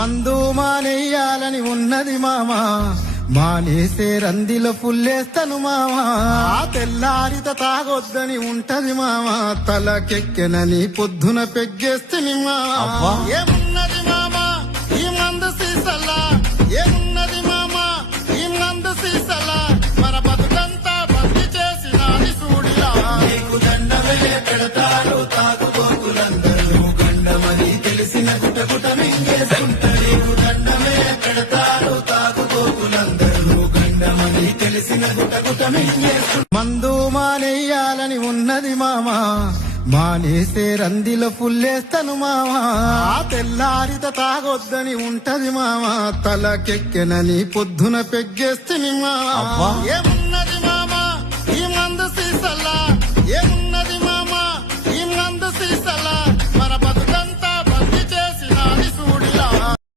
మందు మానేయాలని ఉన్నది మామా, మానేసే రందిలో పుల్లేస్తాను మామా. తెల్లారిత తాగొద్దని ఉంటది మామా, తలకెక్కెనని పొద్దున పెగ్గేస్తని మామా. ఏమున్నది మామా ఈ మందు సీసల్లా, ఏమున్నది మామా ఈ మందు సీసల్లా, మన బతుకంతా బంది చేసినాది సూడిలా. నీకు దండమే పెడతారు తాగుబోతులందరూ, గండమని తెలిసిన గుటగుట మింగేసుకుంటారు. నీకు దండమే పెడతారు తాగుబోతులందరూ, గండమని తెలిసిన గుటగుట మింగేసుకుంటారు. మందు మానేయాలని ఉన్నది మామా, మానేసే రందిలో పుల్లేస్తాను మామా. తెల్లారిత తాగొద్దని ఉంటది మామా, తలకెక్కెనని పొద్దున పెగ్గేస్తని మామా.